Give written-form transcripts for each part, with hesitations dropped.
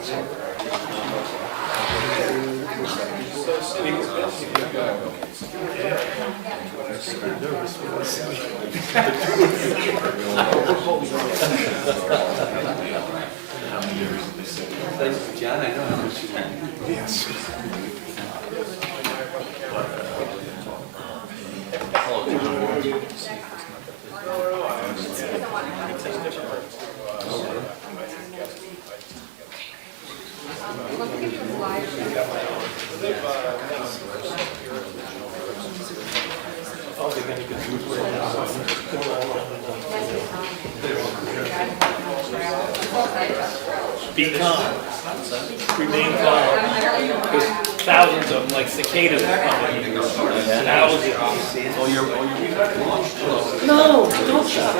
John, I know how much you want. Yes. Be calm. Remain calm. There's thousands of them, like cicadas are coming. Thousands. No, don't shut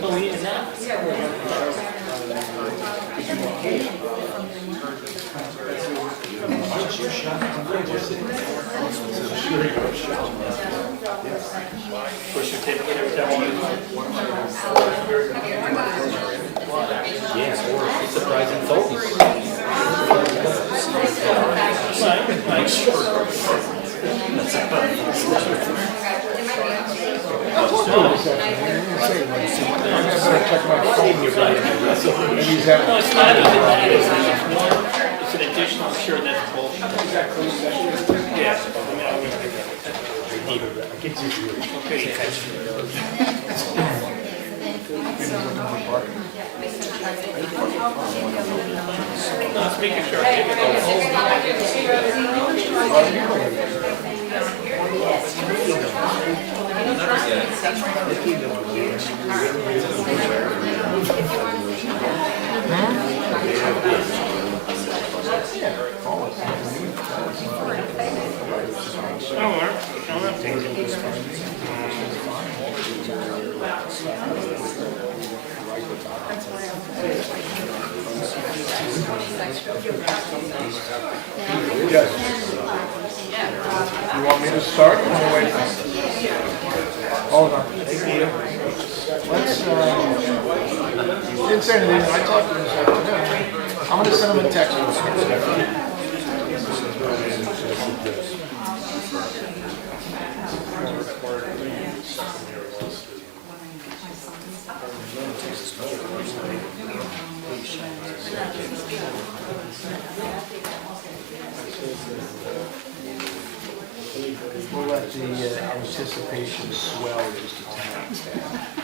Oh, he is now. Push your tape every time. Yeah, or surprising focus. Like, I talked to him this afternoon. I better check my phone. Use that. no, it's not even that. It's an additional, I'm sure that's bullshit. Yeah. Okay. No, let's make it sure. Yes. You want me to start? Or wait? Hold on. Let's, didn't say anything. I talked to him this afternoon. I'm going to send him a text. We'll let the anticipation swell just a tad.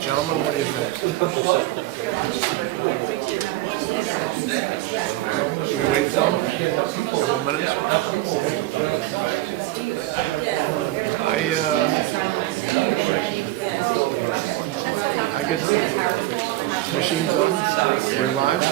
Gentlemen, what do you think? Should we wait a couple minutes? I guess machines on. We're live.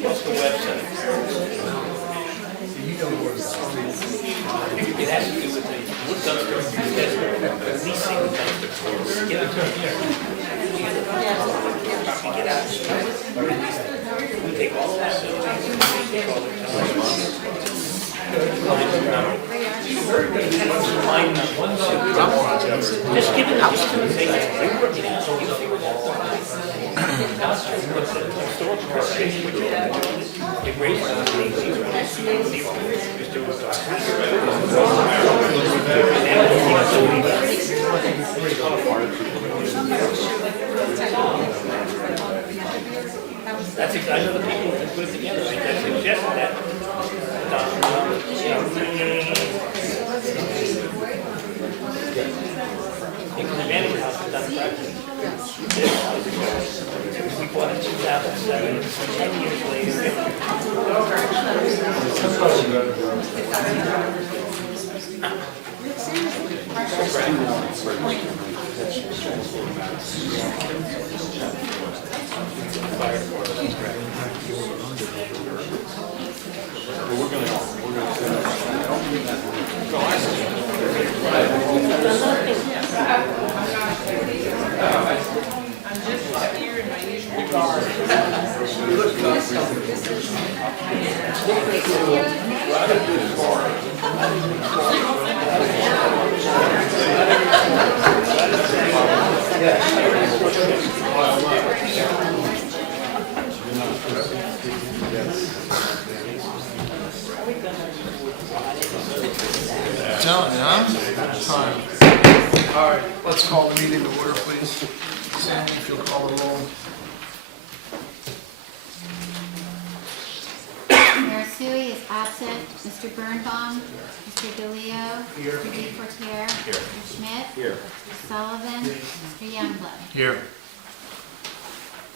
What's the website? It has to do with the wood dumpster, that's leasing the dumpster. Get it here. Get out. We take all of that. Take all the just give it up. We're working out. You figure it out. It raises that's exactly the people who put it together. Like that suggested that. Manning House has done practice. We bought it in 2007, 10 years later. Telling you, huh? Time. All right, let's call the meeting to order, please. Sandy, if you'll call the roll. Mayor Sui is absent. Mr. Birnbaum, Mr. DeLeo, Mr. DePorter, Mr. Schmidt, Mr. Sullivan, Mr. Youngblood. Here.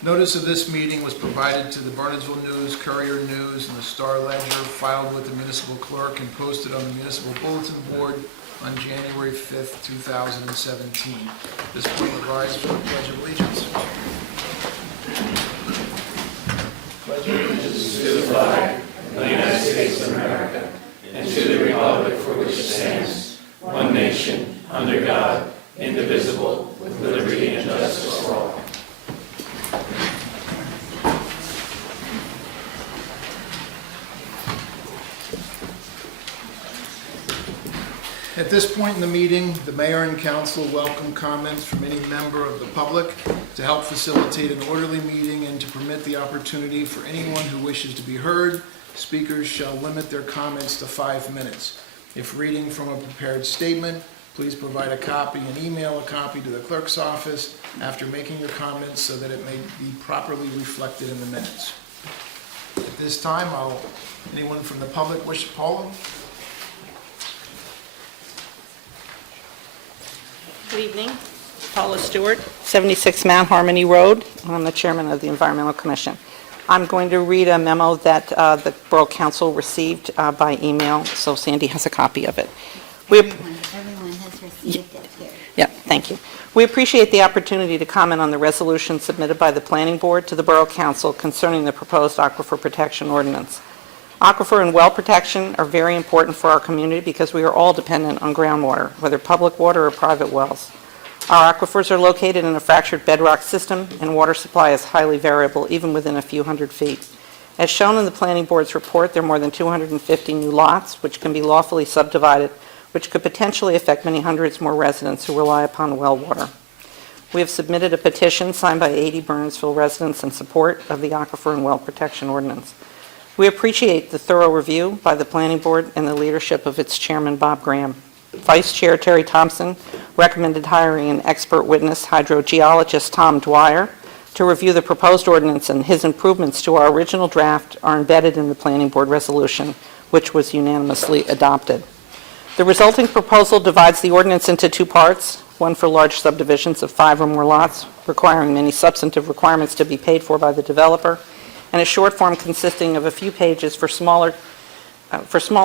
Notice of this meeting was provided to the Burnsville News, Courier News, and the Star Ledger, filed with the municipal clerk and posted on the municipal bulletin board on January 5th, 2017. This point will rise for the Pledge of Allegiance. Pledge of Allegiance To the flag of the United States of America and to the republic for which it stands, one nation, under God, indivisible, with liberty and justice for all. At this point in the meeting, the mayor and council welcome comments from any member of the public to help facilitate an orderly meeting and to permit the opportunity for anyone who wishes to be heard. Speakers shall limit their comments to 5 minutes. If reading from a prepared statement, please provide a copy and email a copy to the clerk's office after making your comments so that it may be properly reflected in the minutes. At this time, anyone from the public wish to call them? Good evening. Paula Stewart, 76 Mount Harmony Road. I'm the chairman of the Environmental Commission. I'm going to read a memo that the Borough Council received by email, so Sandy has a copy of it. Everyone has received it here. Yeah, thank you. We appreciate the opportunity to comment on the resolution submitted by the Planning Board to the Borough Council concerning the proposed Aquifer Protection Ordinance. Aquifer and well protection are very important for our community because we are all dependent on groundwater, whether public water or private wells. Our aquifers are located in a fractured bedrock system, and water supply is highly variable, even within a few hundred feet. As shown in the Planning Board's report, there are more than 250 new lots, which can be lawfully subdivided which could potentially affect many hundreds more residents who rely upon well water. We have submitted a petition signed by 80 Burnsville residents in support of the Aquifer and Well Protection Ordinance. We appreciate the thorough review by the Planning Board and the leadership of its chairman, Bob Graham. Vice Chair Terry Thompson recommended hiring an expert witness, hydrogeologist Tom Dwyer, to review the proposed ordinance, and his improvements to our original draft are embedded in the Planning Board resolution, which was unanimously adopted. The resulting proposal divides the ordinance into two parts, one for large subdivisions of 5 or more lots, requiring many substantive requirements to be paid for by the developer, and a short form consisting of a few pages for smaller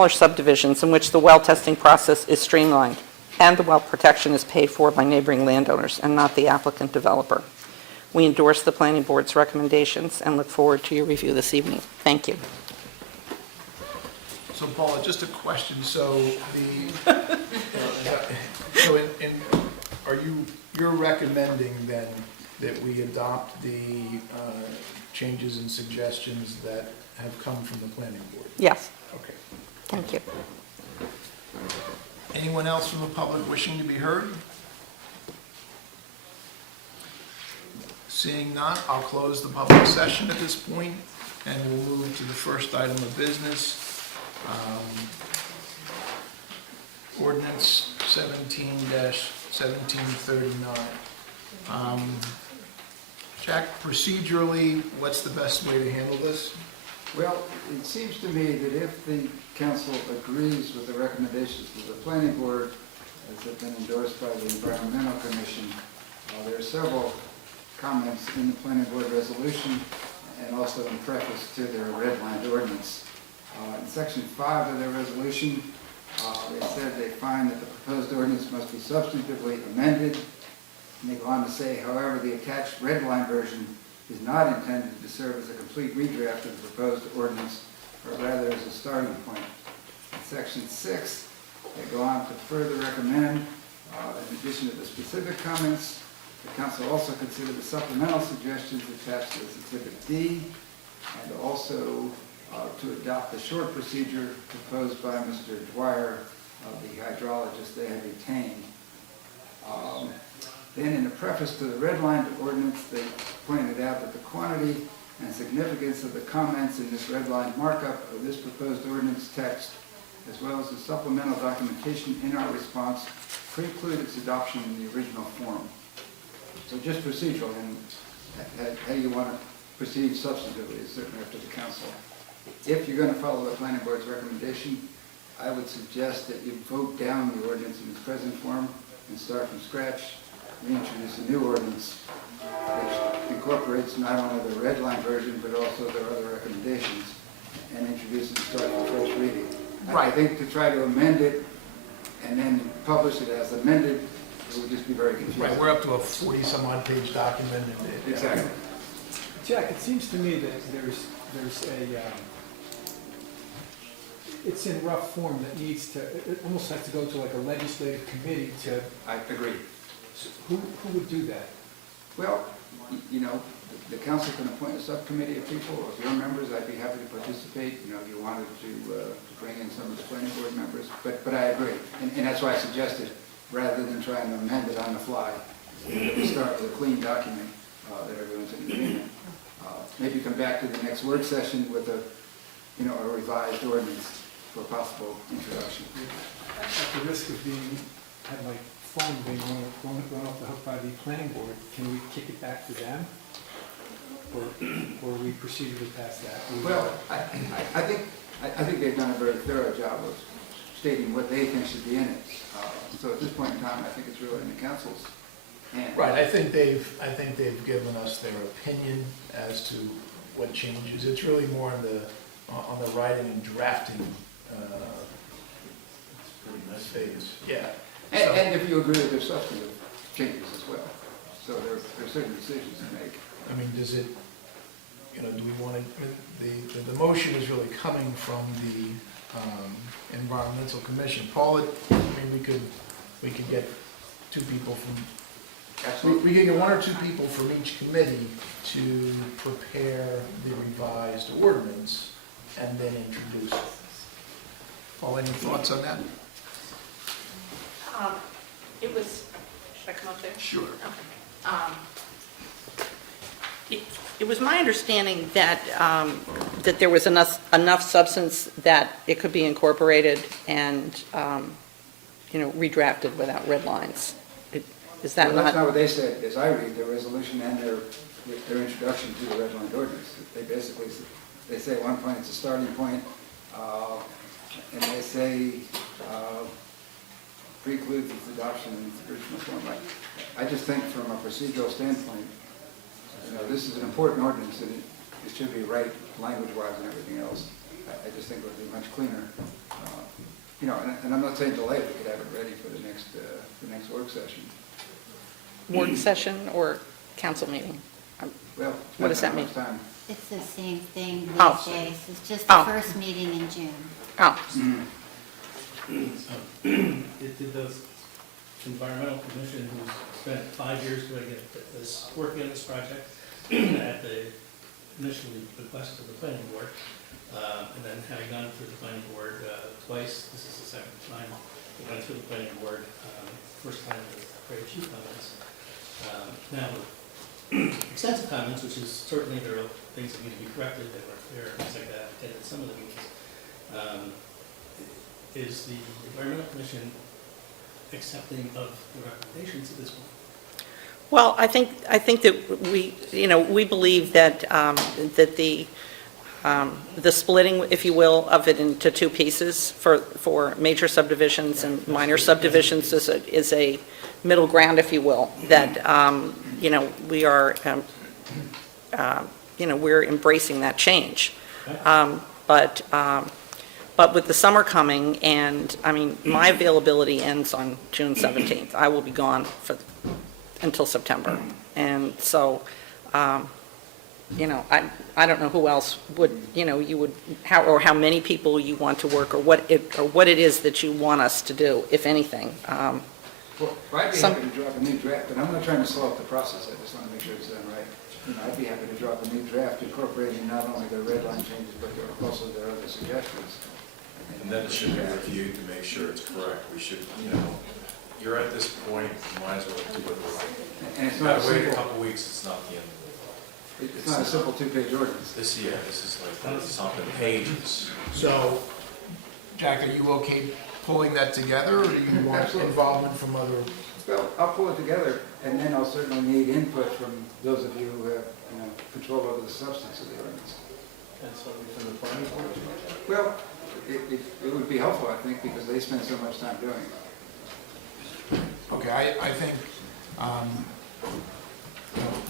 subdivisions in which the well testing process is streamlined and the well protection is paid for by neighboring landowners and not the applicant developer. We endorse the Planning Board's recommendations and look forward to your review this evening. Thank you. So Paula, just a question, so you're recommending then that we adopt the changes and suggestions that have come from the planning board? Yes, Okay. thank you. Anyone else from the public wishing to be heard? Seeing none, I'll close the public session at this point, and we'll move to the first item of business. Ordinance 17-1739. Jack, procedurally, what's the best way to handle this? Well, it seems to me that if the council agrees with the recommendations of the planning board, as have been endorsed by the environmental commission, there are several comments in the planning board resolution and also in preface to their redlined ordinance. In section 5 of their resolution, they said they find that the proposed ordinance must be substantively amended. And they go on to say, however, the attached redline version is not intended to serve as a complete redraft of the proposed ordinance, but rather as a starting point. In section 6, they go on to further recommend, in addition to the specific comments, the council also consider the supplemental suggestions attached to this Exhibit D, and also to adopt the short procedure proposed by Mr. Dwyer, the hydrologist they have retained. Then in the preface to the redlined ordinance, they pointed out that the quantity and significance of the comments in this redlined markup of this proposed ordinance text, as well as the supplemental documentation in our response, preclude its adoption in the original form. So just procedural, and how you want to proceed substantively is certainly up to the council. If you're going to follow the planning board's recommendation, I would suggest that you vote down the ordinance in its present form and start from scratch, reintroduce a new ordinance which incorporates not only the red line version but also their other recommendations, and introduce and start the first reading. Right. I think to try to amend it and then publish it as amended, it would just be very confusing. Right, we're up to a 40-some-odd page document. And Exactly. Jack, it seems to me that there's it's in rough form that needs to, it almost has to go to like a legislative committee to, I agree. who would do that? Well, you know, the council can appoint a subcommittee of people, or if your members, I'd be happy to participate. You know, if you wanted to bring in some of the planning board members, but I agree. And that's why I suggested, rather than trying to amend it on the fly, we start with a clean document that everyone's in agreement. Maybe come back to the next work session with a revised ordinance for possible introduction. At the risk of being, had my phone being run off the hook by the planning board, can we kick it back to them? Or we procedurally pass that? Well, I think they've done a very thorough job of stating what they think should be in it. So at this point in time, I think it's really in the council's hands. Right, I think they've given us their opinion as to what changes. It's really more on the writing and drafting phase. Yeah. And if you agree that there's substantive changes as well. So there are certain decisions to make. I mean, does it, do we want to, the motion is really coming from the environmental commission. Paul, we could get two people from, we could get one or two people from each committee to prepare the revised ordinance and then introduce it. Paul, any thoughts on that? It was, should I come up there? Sure. It was my understanding that, that there was enough substance that it could be incorporated and, redrafted without red lines. Is that Well, that's not not? what they said, as I read their resolution and their introduction to the red line ordinance. They basically, they say at one point it's a starting point, and they say precludes its adoption in its original form. I just think from a procedural standpoint, this is an important ordinance, and it should be right language-wise and everything else. I just think it would be much cleaner. And I'm not saying delay, we could have it ready for the next work session. Work session or council meeting? Well, What does that depends on how much time. It's the same thing Oh. these days. It's just Oh. the first meeting in June. Oh, It did the environmental commission who spent 5 years working on this project at the initial request of the planning board, and then having gone through the planning board twice, this is the second time we went through the planning board. First time with very few comments. Now with extensive comments, which is certainly there are things that need to be corrected that weren't clear, things like that, attended some of the meetings. Is the environmental commission accepting of the recommendations at this point? well, I think that we believe that, that the splitting, if you will, of it into two pieces for major subdivisions and minor subdivisions is a middle ground, if you will, that, we are, we're embracing that change. But with the summer coming, and, my availability ends on June 17th. I will be gone until September. And so, I don't know who else would, how many people you want to work, or what it is that you want us to do, if anything. Well, I'd be Some- happy to drop a new draft, but I'm not trying to slow up the process. I just want to make sure it's done right. I'd be happy to drop a new draft incorporating not only the red line changes, but also their other suggestions. And then it should be reviewed to make sure it's correct. We should, you're at this point, you might as well do it right. And it's You not a gotta wait a simple, couple weeks, it's not the end. it's not a simple two-page ordinance. This is like something pages. So, Jack, are you okay pulling that together, or do you want Absolutely. involvement from other? Well, I'll pull it together, and then I'll certainly need input from those of you who have, control over the substance of the ordinance. And something from the planning board? Well, it would be helpful, I think, because they spend so much time doing it. Okay, I think,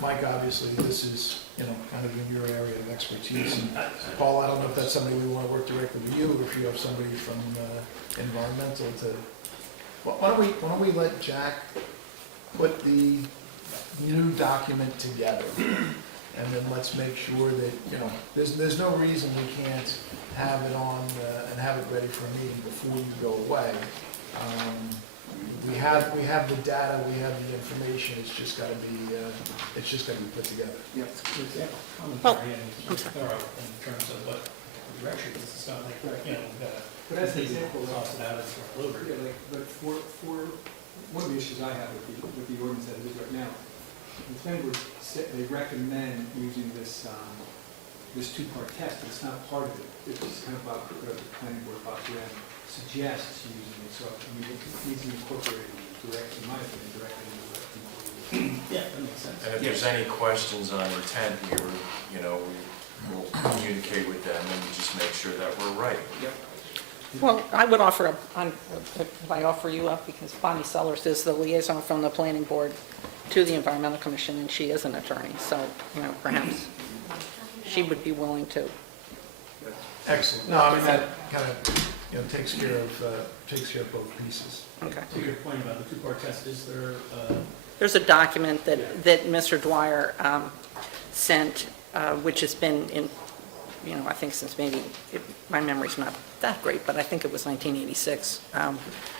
Mike, obviously, this is, kind of in your area of expertise. And Paul, I don't know if that's somebody we want to work directly with you, or if you have somebody from environmental to, why don't we let Jack put the new document together? And then let's make sure that, there's no reason we can't have it on and have it ready for a meeting before you go away. We have the data, we have the information, it's just got to be put together. Yep. Commentary and thorough in terms of what direction this is not like, we've got to. But as an example, Toss it out and throw it over. but for one of the issues I have with the ordinance as it is right now, the planning board they recommend using this two-part test, but it's not part of it. It's kind of about the planning board, Bob Graham suggests using it, so it needs to be incorporated in my opinion, directly into the Yeah, that makes sense. And if there's any questions on intent here, we'll communicate with them and just make sure that we're right. Yep. Well, I would offer if I offer you up, because Bonnie Sellers is the liaison from the planning board to the environmental commission, and she is an attorney, so, perhaps she would be willing to. Excellent. No, that kind of, takes care of both pieces. Okay. To your point about the two-part test, is there, There's a document that Mr. Dwyer sent, which has been in, I think since maybe, my memory's not that great, but I think it was 1986.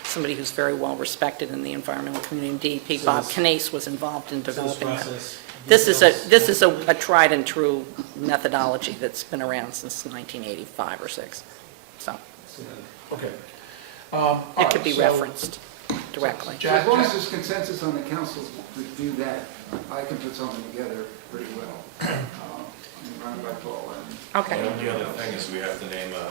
Somebody who's very well respected in the environmental community, DEP, Bob Canase, was involved in so this developing that. process? This is a tried and true methodology that's been around since 1985 or 6. So Okay. it could be referenced directly. Jack, As long as there's consensus on the council to do that, I can put something together pretty well. And run it by Paul. Okay. And the other thing is we have to name a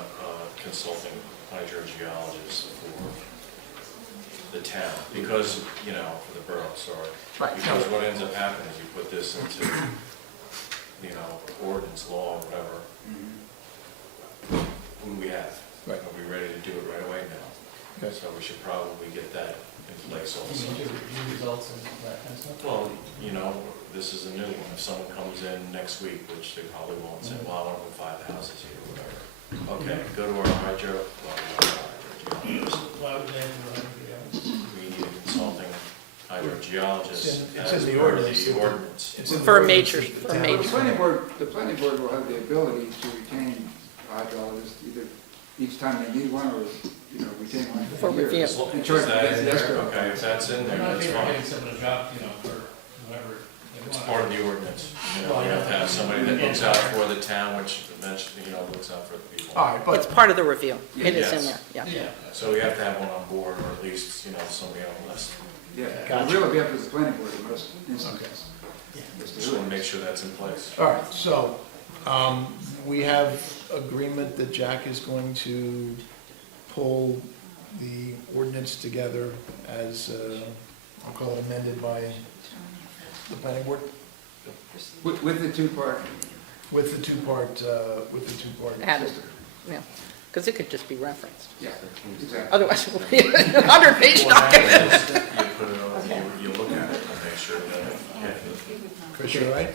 consulting hydrogeologist for the town, because, you know, for the borough, sorry. Right. Because what ends up happening is you put this into, you know, ordinance law, or whatever. Who do we have? Right. Are we ready to do it right away now? Okay. So we should probably get that in place You also. need to review results and that kind of stuff? Well, you know, this is a new one. If someone comes in next week, which they probably won't, say, well, I want to put 5 houses here, or whatever. Okay, go to our hydro, Why would they have to go ahead and do that? we need a consulting hydrogeologist. It's as in the part of ordinance. the ordinance. It's in the For ordinance major- that the for town- major- The planning board will have the ability to retain a hydrologist either each time they need one, or, you know, retain one For for review. years. As long In as charge of that the in there, escrow. okay, if that's in there, I'm not that's sure fine. getting someone a job, you know, for whoever they It's want. part of the ordinance. You know, we have to have somebody that looks out for the town, which eventually, you know, looks out for the people. All right, It's but, part of the review. It is in Yes. there, yeah. Yeah. So we have to have one on board, or at least, you know, somebody on the list. Yeah, Gotcha. it'll really be up to the planning board in most instances. Yeah. as to Just who want it to make is. sure that's in place. all right, so, we have agreement that Jack is going to pull the ordinance together as, I'll call it amended by the planning board, With the two-part with the two-part. Added, yeah, because it could just be referenced. yeah, exactly. Otherwise, it will be a 100-page What document. happens is you put it on, you look at it and make sure that, yeah, Chris, you all right?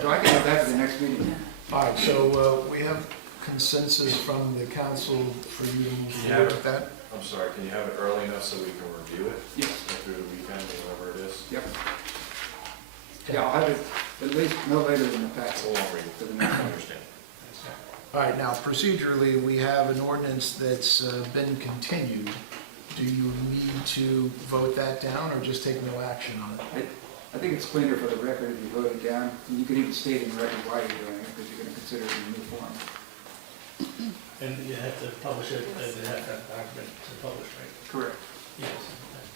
So I can have that for the next meeting. All right, so we have consensus from the council for you to move Yeah. forward with that? I'm sorry, can you have it early enough so we can review it? Yes. Through the weekend, or whatever it is? Yep. Yeah, I'll have it at least no later than the packet We'll all read for the it. next I one. understand. All right, now procedurally, we have an ordinance that's been continued. Do you need to vote that down or just take no action on it? I think it's cleaner for the record if you vote it down. And you can even state in the record why you're doing it, because you're going to consider it in a new form. And you have to publish it, they have that document to publish, right? Correct. Yes.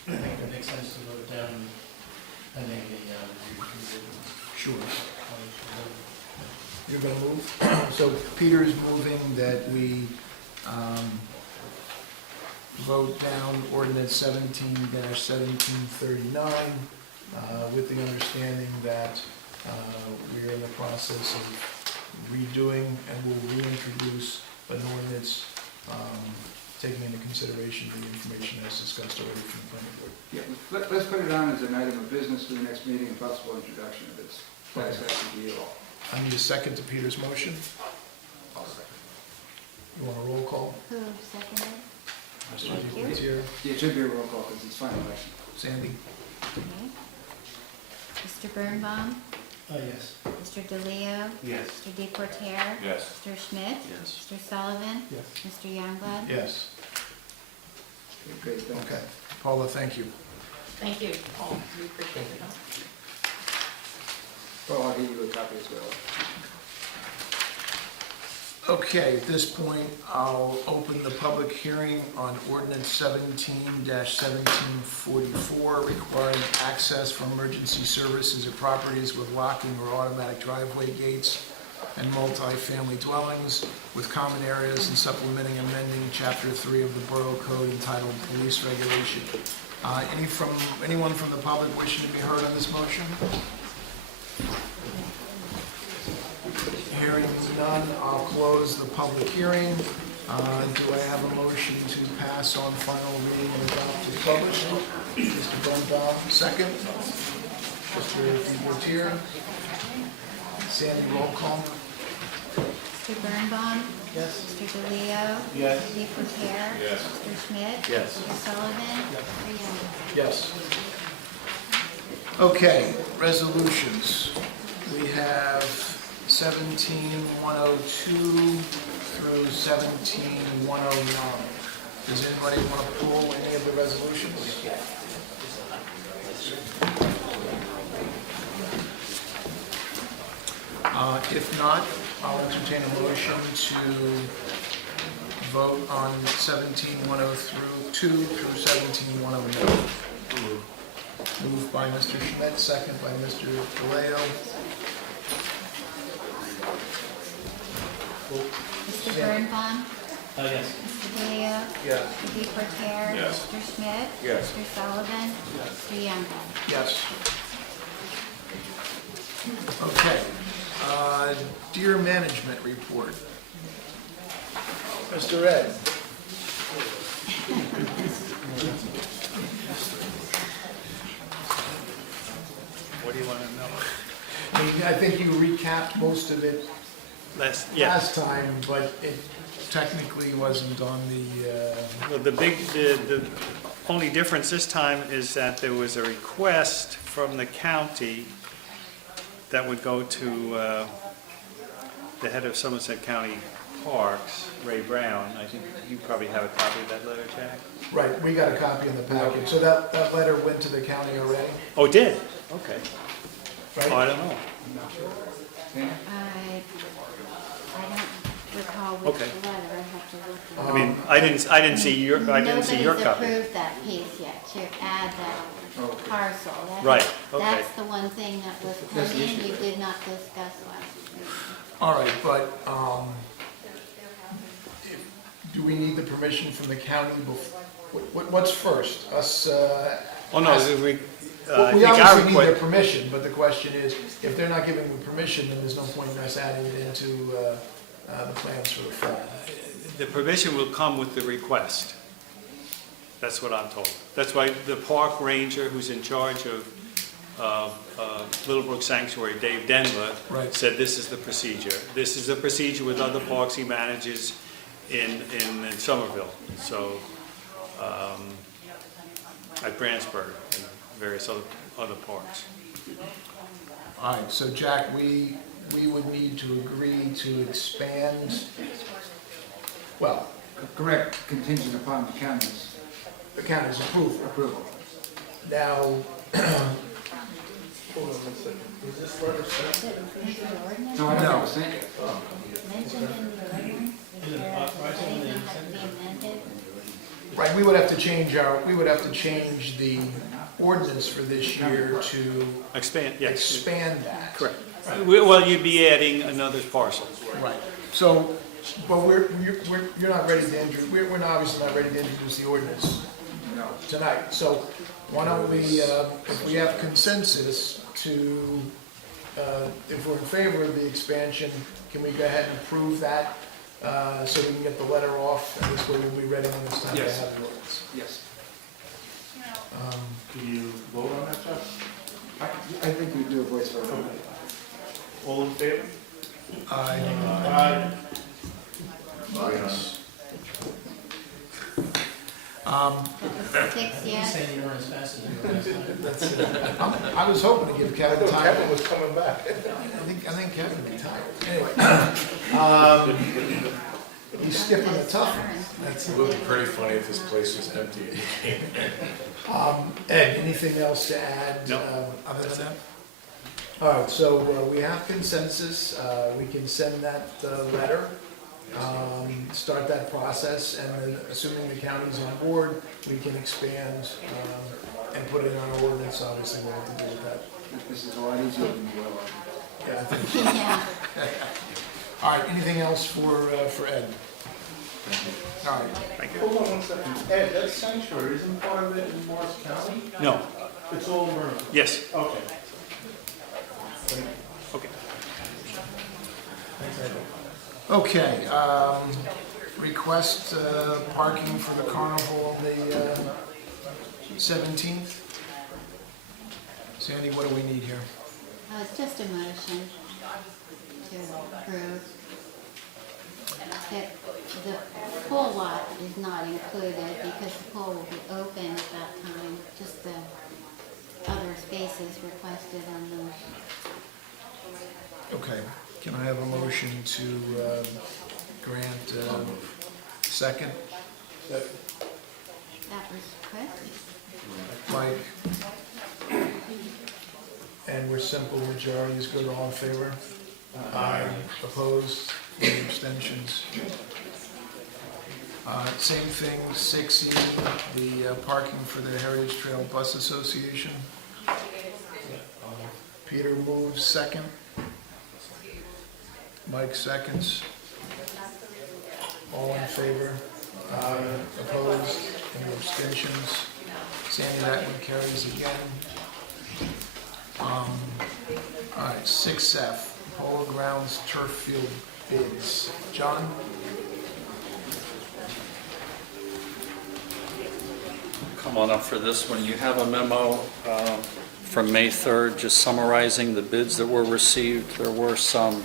I think it makes sense to vote it down and then Sure. You're going to move? So Peter's moving that we vote down ordinance 17-1739 with the understanding that we're in the process of redoing and will reintroduce an ordinance taking into consideration the information as discussed already from the planning board. Yeah, let's put it on as an item of business for the next meeting and possible introduction of this. Satisfactory to you all. I need a second to Peter's motion. I'll second. You want a roll call? Who seconded? Mr. you. Gutierrez, It should be a roll call because it's final election. Sandy? Okay. Mr. Birnbaum? Yes. Mr. DeLeo? Yes. Mr. Deportaire? Yes. Mr. Schmidt? Yes. Mr. Sullivan? Yes. Mr. Youngblood? Yes. Okay, thanks. Okay. Paula, thank you. Thank you, Paul. We appreciate it. Well, I'll give you a copy as well. Okay, at this point, I'll open the public hearing on ordinance 17-1744, requiring access for emergency services at properties with locking or automatic driveway gates and multi-family dwellings with common areas, and supplementing and amending Chapter 3 of the Borough Code entitled Police Regulation. Anyone from the public wishing to be heard on this motion? Hearing none, I'll close the public hearing. Do I have a motion to pass on final reading and adopt as published? Mr. Birnbaum, second. Mr. Deportier. Sandy, roll call. Mr. Birnbaum? Yes. Mr. DeLeo? Yes. Mr. Deportaire? Yes. Mr. Schmidt? Yes. Mr. Sullivan? Mr. Youngblood? Yes. Okay, resolutions. We have 17-102 through 17-109. Does anybody want to pull any of the resolutions? If not, I'll entertain a motion to vote on 17-102 through 17-109. Moved by Mr. Schmidt, second by Mr. DeLeo. Mr. Birnbaum, Yes. Mr. DeLeo, Yes. Mr. Deportaire, Yes. Mr. Schmidt, Yes. Mr. Sullivan, Mr. Youngblood. Yes. Okay. Deer management report. Mr. Ed. What do you want to know? I think you recapped most of it last time, but it technically wasn't on the, Well, the only difference this time is that there was a request from the county that would go to the head of Somerset County Parks, Ray Brown. I think you probably have a copy of that letter, Jack? right, we got a copy in the package. So that letter went to the county already, Oh, it did? Okay. Oh, I right? don't know. I don't recall which Okay. letter, I have to look at. I mean, I didn't see your copy. Nobody's approved that piece yet, to add that parcel. That- Right, okay. That's the one thing that was pending, you did not discuss last week. All right, but do we need the permission from the county before? What's first? Us, Oh, no, ask- we, well, I we think our obviously need their request, permission, but the question is, if they're not giving the permission, then there's no point in us adding it into the plans for the fall. the permission will come with the request. That's what I'm told. That's why the park ranger who's in charge of Little Brook Sanctuary, Dave Denver, Right. said this is the procedure. This is the procedure with other parks he manages in Somerville, so, at Brandsburg and various other parks. All right, so Jack, we would need to agree to expand, well, Correct, contingent upon the county's the county's approval. approval. Now, Mentioned in the ordinance, No, I don't No. think it was sent yet. mentioned in the ordinance, Is it there authorized in the anything has to be amended. right, we would have to change the ordinance for this year to Expand, yes, expand that. correct. Well, you'd be adding another parcel. Right, so, but you're not ready to introduce, we're not- obviously not ready to introduce the ordinance No. tonight. So why don't we, if we have consensus to, if we're in favor of the expansion, can we go ahead and approve that? So we can get the letter off, and this way we'll be ready when it's time to Yes. have the ordinance. Yes. Do you vote on that, Jeff? I think we do a voice vote. All in favor? Aye. Yes. Six You yes, say you weren't as fast as you were last time. I was hoping to give Kevin time. Kevin was coming back. I think Kevin retired. Anyway, he's skipping the tough one. It would be pretty funny if this place was empty and you came in. Ed, anything else to add? No. Other than that? All right, so we have consensus. We can send that letter, start that process, and then assuming the county's on board, we can expand and put it on our ordinance. Obviously, we'll have to do with that. This is a lot easier than the well. Yeah, I think. yeah. All right, anything else for Ed? All right. Thank you. Hold on one second. Ed, that sanctuary, isn't part of it in Morris County? No, It's all in Borough? yes, Okay. okay. Okay, request parking for the carnival on the 17th. Sandy, what do we need here? It's just a motion to approve. That the pool lot is not included because the pool will be open at that time, just the other spaces requested on those. Okay, can I have a motion to grant second? That was requested. Mike? And we're simple, majority is good, all in favor? Aye. Opposed? Any abstentions? Same thing, 6E, the parking for the Heritage Trail Bus Association. Peter moves, second. Mike seconds. All in favor? Opposed? Any abstentions? Sandy, that one carries again. All right, 6F, Polo Grounds Turf Field bids. John? Come on up for this one. You have a memo from May 3rd, just summarizing the bids that were received. There were some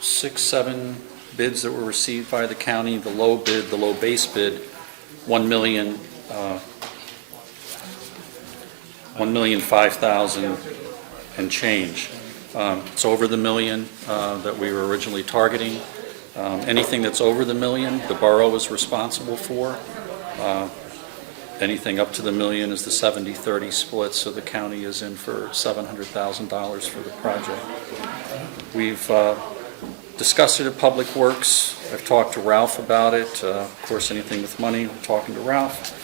6, 7 bids that were received by the county. The low bid, the low base bid, $1,005,000 and change. It's over the million that we were originally targeting. Anything that's over the million, the borough is responsible for. Anything up to the million is the 70-30 split, so the county is in for $700,000 for the project. We've discussed it at Public Works. I've talked to Ralph about it. Of course, anything with money, we're talking to Ralph.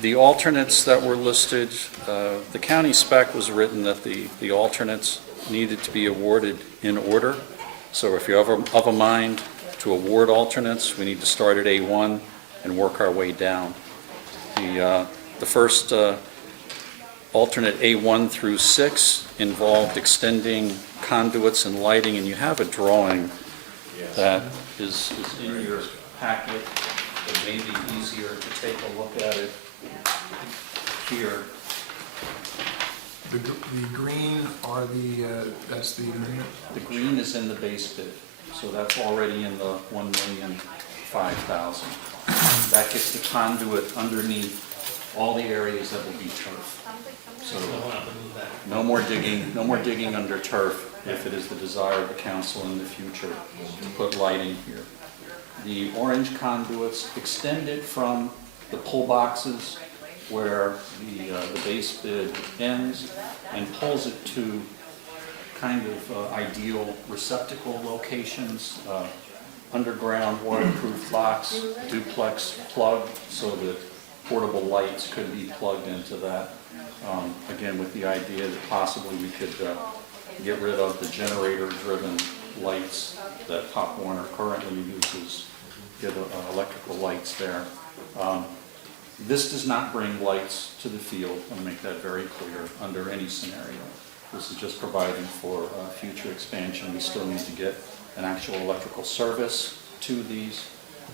The alternates that were listed, the county spec was written that the alternates needed to be awarded in order. So if you're of a mind to award alternates, we need to start at A1 and work our way down. The first alternate A1 through 6 involved extending conduits and lighting, and you have a drawing that is in your packet. It may be easier to take a look at it here. The green are that's the agreement? The green is in the base bid, so that's already in the $1,005,000. That gets the conduit underneath all the areas that will be turf. So no more digging under turf if it is the desire of the council in the future to put lighting here. The orange conduits extended from the pull boxes where the base bid ends and pulls it to kind of ideal receptacle locations, underground waterproof locks, duplex plug, so that portable lights could be plugged into that. Again, with the idea that possibly we could get rid of the generator-driven lights that Pop Warner currently uses, get electrical lights there. This does not bring lights to the field. I want to make that very clear under any scenario. This is just providing for future expansion. We still need to get an actual electrical service to these.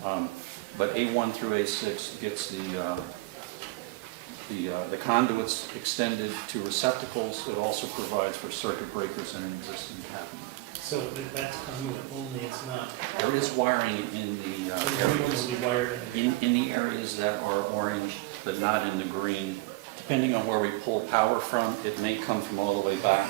But A1 through A6 gets the conduits extended to receptacles. It also provides for circuit breakers in an existing cabinet. So that's conduit only, it's not. There is wiring in the areas. Will be wired In the areas that are orange, but not in the green. Depending on where we pull power from, it may come from all the way back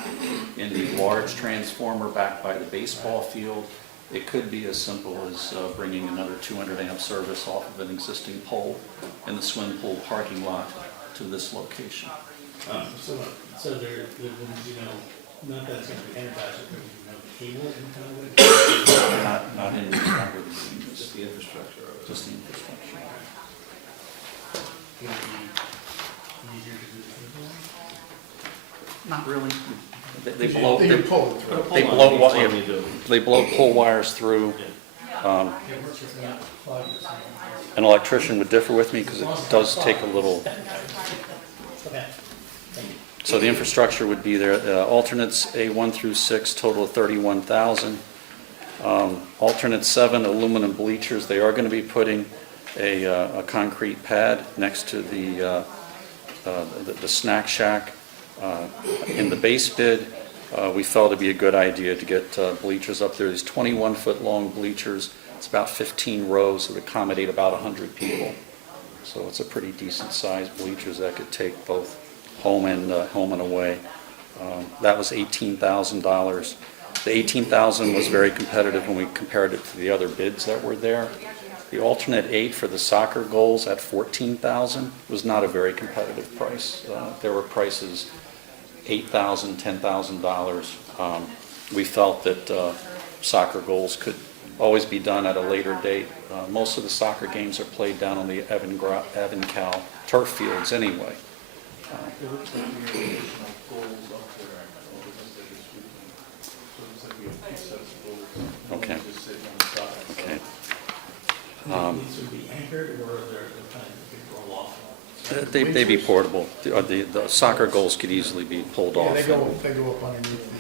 in the large transformer back by the baseball field. It could be as simple as bringing another 200 amp service off of an existing pole in the swim pool parking lot to this location. So there wouldn't be not that it's going to be energized, but there would be no cable in conduit? Not in the green, just the infrastructure. Just the infrastructure. Would it be easier to do the cable? Not really. They They blow pole wires through. An electrician would differ with me because it does take a little. Okay. So the infrastructure would be there. Alternates A1 through 6, total of $31,000. Alternate 7, aluminum bleachers. They are going to be putting a concrete pad next to the snack shack. In the base bid, we felt it'd be a good idea to get bleachers up there. These 21-foot long bleachers. It's about 15 rows that accommodate about 100 people. So it's a pretty decent sized bleachers that could take both home and away. That was $18,000. The $18,000 was very competitive when we compared it to the other bids that were there. The alternate 8 for the soccer goals at $14,000 was not a very competitive price. There were prices $8,000, $10,000. We felt that soccer goals always be done at a later date. Most of the soccer games are played down on the Evan Cal turf fields anyway. It looks like we have additional goals up there. It looks like it's sweeping. So it looks like we have two sets of goals. Okay. Just sitting on the side. Okay. These would be anchored, or they're kind of roll off? They'd be portable. The soccer goals could easily be pulled Yeah, off. they go up underneath the,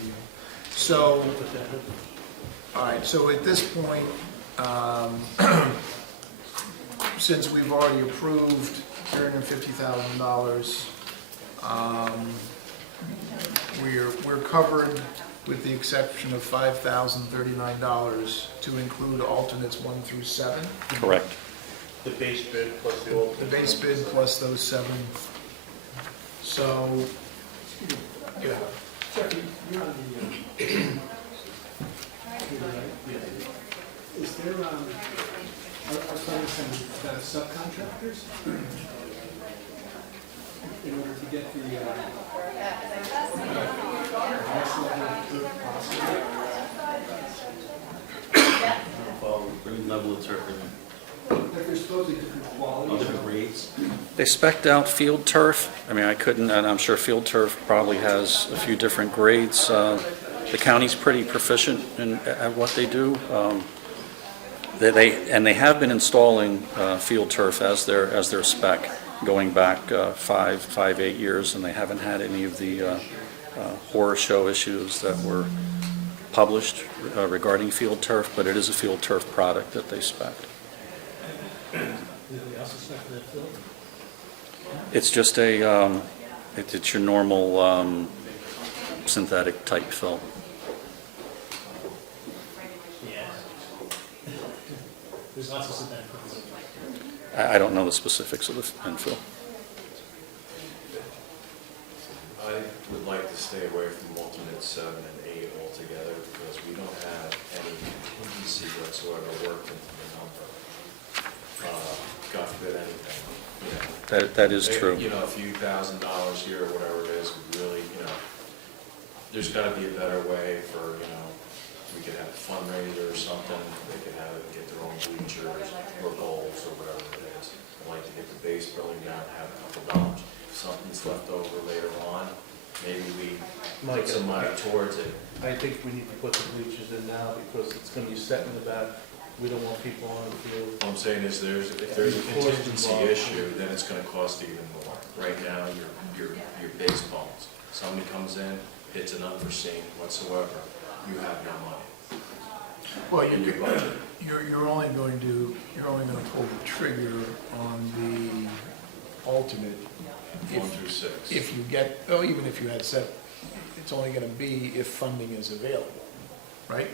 so, all right, so at this point, since we've already approved $350,000, we're covered with the exception of $5,039 to include alternates 1 through 7. Correct. The base bid plus the old. The base bid plus those 7. So, yeah. Jeffrey, you're on the, is there, are some subcontractors in order to get the, highest level of possible? Level of turf. Like there's supposedly different qualities. Different grades. They spec'd out field turf. I mean, I couldn't, and I'm sure field turf probably has a few different grades. The county's pretty proficient at what they do. They have been installing field turf as their spec going back 8 years, and they haven't had any of the horror show issues that were published regarding field turf, but it is a field turf product that they spec. Do they also spec that field? It's just it's your normal synthetic type fill. Yeah. There's lots of synthetic fields. I don't know the specifics of the infill. I would like to stay away from alternate 7 and 8 altogether because we don't have any contingency whatsoever worked into the number. God forbid anything, you know. That is true. You know, a few $1,000s here or whatever it is, we really, you know, there's got to be a better way for, you know, we could have a fundraiser or something, they could have it, get their own bleachers or bowls or whatever it is. I'd like to get the base building down, have a couple dollars. If something's left over later on, maybe we put some money towards it. I think we need to put the bleachers in now because it's gonna be set in the back. We don't want people on the field. All I'm saying is if there's a contingency issue, then it's gonna cost even more. Right now, your base bones. Somebody comes in, hits an unforeseen whatsoever, you have no money. Well, in your budget. you're only going to pull the trigger on the alternate 1 through 6. if you get, even if you had 7, it's only going to be if funding is available, right?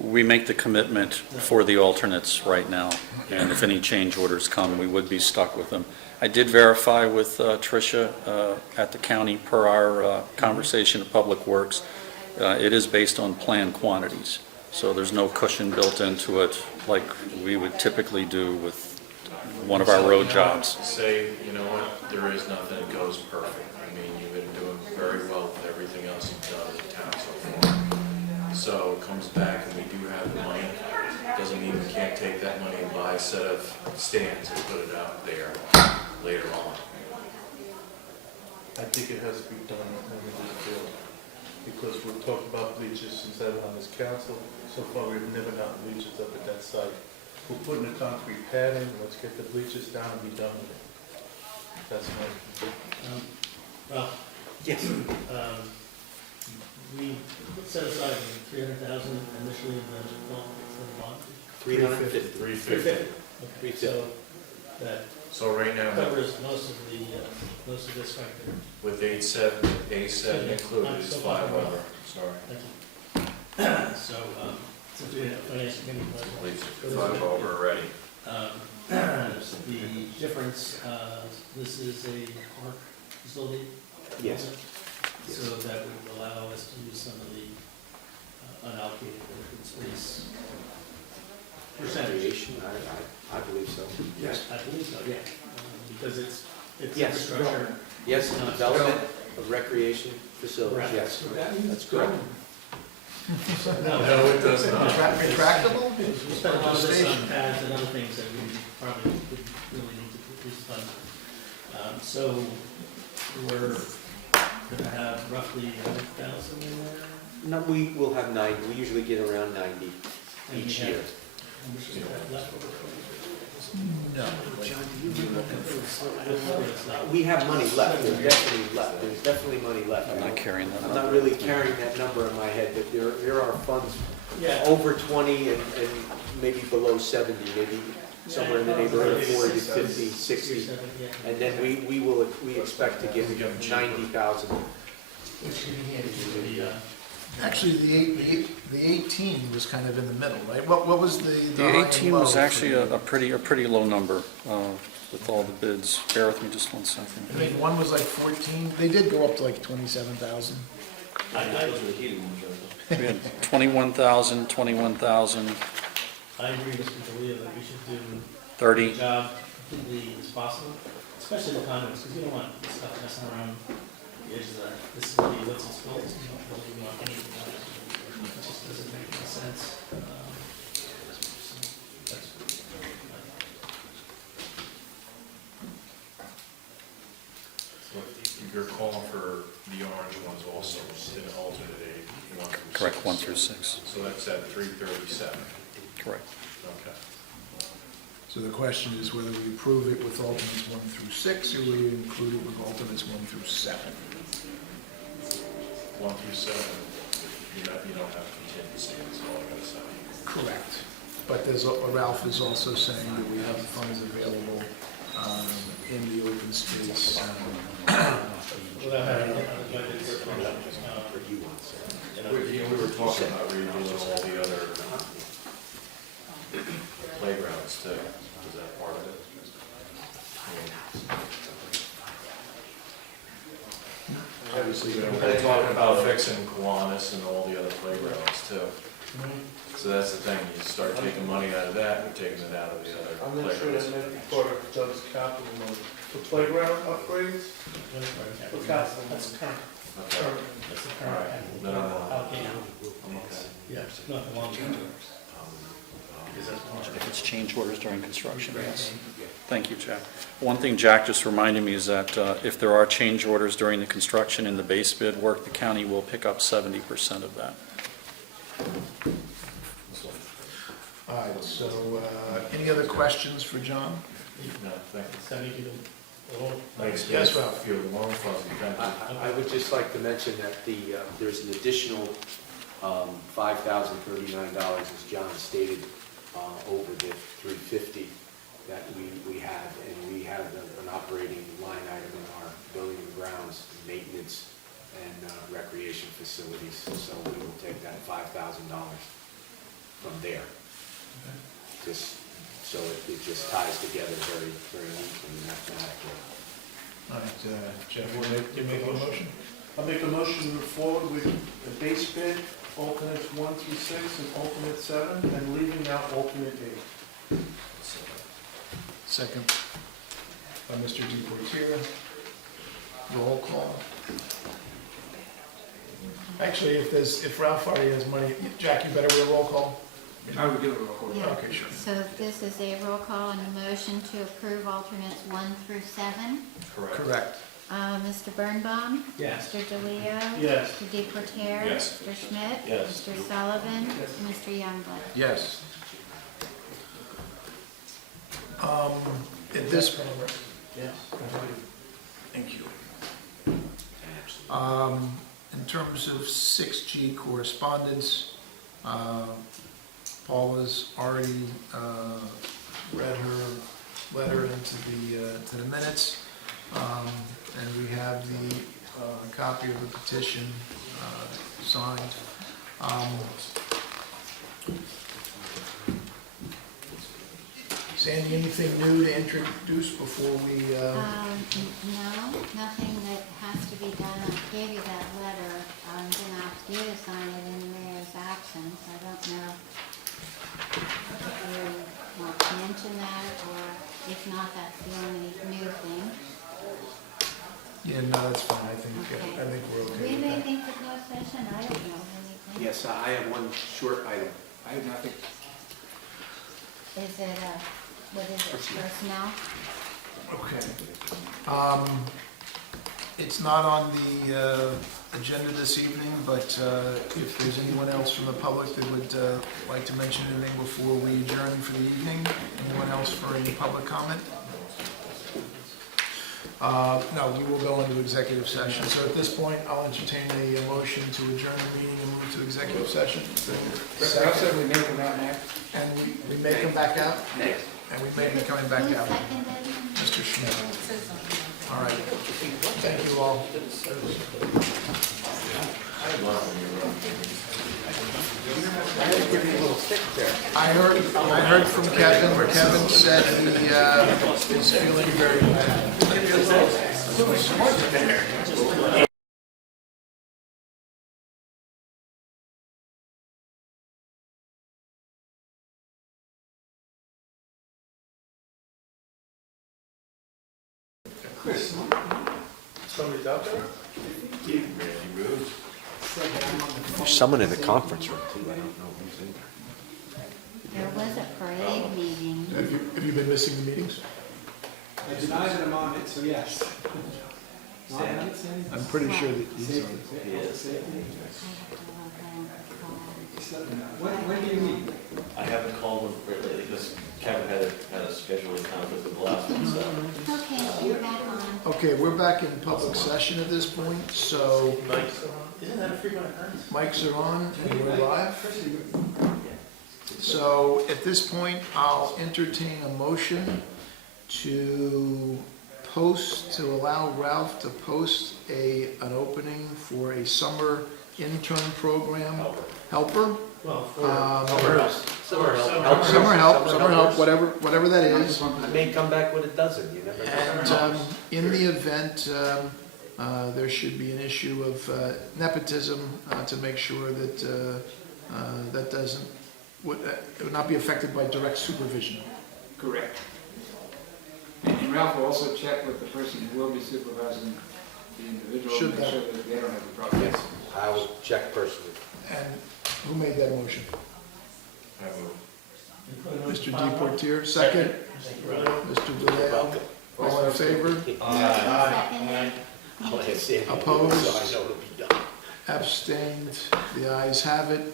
We make the commitment for the alternates right now, and if any change orders come, we would be stuck with them. I did verify with Tricia at the county per our conversation of Public Works. It is based on planned quantities, so there's no cushion built into it like we would typically do with one of our road jobs. Say, you know what, there is nothing that goes perfect. I mean, you've been doing very well with everything else you've done as a town so far. So it comes back and we do have the money. Doesn't mean we can't take that money and buy a set of stands and put it out there later on. I think it has to be done when we do the field. Because we've talked about bleachers since I've been on this council. So far, we've never gotten bleachers up at that site. We're putting a concrete pad in, let's get the bleachers down and be done with it. That's my, Well, yes. We set aside $300,000 initially in the bond. 350. 350. So that So right now, covers most of this right there. with A7 included is 500. Sorry. Thank you. So, since we have financial committee, Please, 5 over already. the difference, this is a park facility. Yes. So that would allow us to use some of the unallocated open space percentage. Recreation, I believe so. Yes. I believe so, yeah, because it's Yes. infrastructure. Yes, development of recreation facilities, Correct. yes. So that means That's correct. No, it does not. Retractable? We spent a lot of this on pads and other things that we probably would really need to increase funds. So we're gonna have roughly 100,000 in there. No, we will have 90, we usually get around 90 And we each have- year. How much is that left over? No. We have money left, there's definitely money left. I'm not carrying that I'm number. not really carrying that number in my head, but there are funds Yeah. over 20 and maybe below 70, maybe somewhere in the neighborhood of 40, 50, 60. 7, yeah. And then we expect to get 90,000. Which should be handy for the, Actually, the 18 was kind of in the middle, right? What was the The high and 18 low was for actually the- a pretty low number with all the bids. Bear with me just one second. I think one was like 14, they did go up to like 27,000. I We had 21,000, 21,000, agree, Mr. DeLeo, that we should do 30. the job completely as possible, especially the conduits, because you don't want stuff messing around the edges of that. This is really what's installed, so you don't really want anything on it. It just doesn't make any sense. So that's- So if you're calling for the orange ones also, an alternate aid, 1 through 6. Correct, 1 through 6. So that's at 337. Correct. Okay. So the question is whether we approve it with alternates 1 through 6, or we include it with alternates 1 through 7. 1 through 7, you don't have contingency, that's all I gotta say. Correct. But Ralph is also saying that we have funds available in the open space. Without having other budgets, We were talking about redoing all the other playgrounds too. Is that part of it? Obviously, we're talking about fixing Kiwanis and all the other playgrounds too. So that's the thing, you start taking money out of that, you're taking it out of the other I'm not sure that playgrounds. might be part of Doug's capital money. For playground upgrades, for capital. That's current, Okay. that's the All right. current. No, no, no. allocation. I'm okay. Yeah, not the long term. If it's change orders during construction, yes. Thank you, Jack. One thing Jack just reminded me is that if there are change orders during the construction in the base bid work, the county will pick up 70% of that. All right, so any other questions for John? No, thank you. 70 to the whole. Makes me Yes, Ralph. feel warm fuzzy, thank you. I would just like to mention that there's an additional $5,039, as John stated, over the 350 that we have, and we have an operating line item in our building and grounds, maintenance and recreation facilities, so we will take that $5,000 from there. Just, so it just ties together very, very neatly and mathematically. All right, Jeff, you make a motion? I'll make a motion to move forward with the base bid, alternates 1 through 6 and alternate 7, and leaving out alternate 8. Second by Mr. DePortier. Roll call. Actually, if Ralph already has money, Jack, you better with a roll call? I would give it a roll call. Yeah. Okay, sure. So this is a roll call and a motion to approve alternates 1 through 7. Correct. Mr. Birnbaum? Yes. Mr. DeLeo? Yes. Mr. Deportaire? Yes. Mr. Schmidt? Yes. Mr. Sullivan? And Mr. Youngblood? Yes. At this, Yes. thank you. In terms of 6G correspondence, Paula's already read her letter into the minutes, and we have the copy of the petition signed. Sandy, anything new to introduce before we? No, nothing that has to be done. I gave you that letter. I'm gonna ask you to sign it in the mayor's absence. I don't know if you want to mention that, or if not, that's the only new thing. Yeah, no, that's fine. I think Okay. we're Do okay we have with that. anything for closed session? I don't know of anything. Yes, I have one short item. I have nothing. Is it, what is it, personnel? Okay. It's not on the agenda this evening, but if there's anyone else from the public that would like to mention anything before we adjourn for the evening, anyone else for any public comment? No, we will go into executive session. So at this point, I'll entertain a motion to adjourn the meeting and move to executive session. Ralph said we make them out next. And we may come back out? Next. And we may be coming back Who out. seconded it? Mr. Schmidt. All right. Thank you all. I heard from Kevin. Kevin said he is feeling very bad. Somebody's out there? There's someone in the conference room too, I don't know who's in there. There was a parade meeting. Have you been missing the meetings? I deny that I'm on it, so yes. I'm pretty sure that he's on. When do you meet? I haven't called him for it lately because Kevin had a scheduling conflict with the last one, so. Okay, you're back on. Okay, we're back in public session at this point, so Isn't that a frequent occurrence? mics are on and we're live. So at this point, I'll entertain a motion to allow Ralph to post an opening for a summer intern program. Helper? Well, Summer help, whatever that is. I may come back with a dozen, you never know. And in the event, there should be an issue of nepotism to make sure that that it would not be affected by direct supervision. Correct. And Ralph will also check with the person who will be supervising the individual, Should make sure that they don't have a problem. Yes, I will check personally. And who made that motion? Mr. Deportier, second. Mr. Vallejo, all in favor? Seconded. I'll have Sandy do it, Opposed? so I know it'll be done. Abstained, the ayes have it.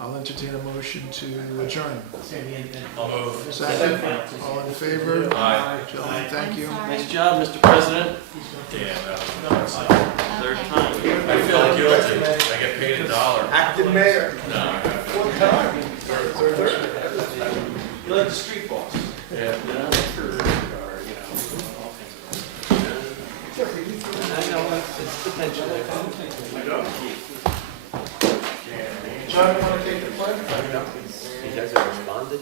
I'll entertain a motion to adjourn. Second, all in favor? Gentlemen, thank you. I'm sorry. Nice job, Mr. President. Okay. Third time. I feel guilty, I get paid $1. Acting mayor. You're like the street boss. Yeah. I know, it's potentially. John, you want to take the pledge? He doesn't respond to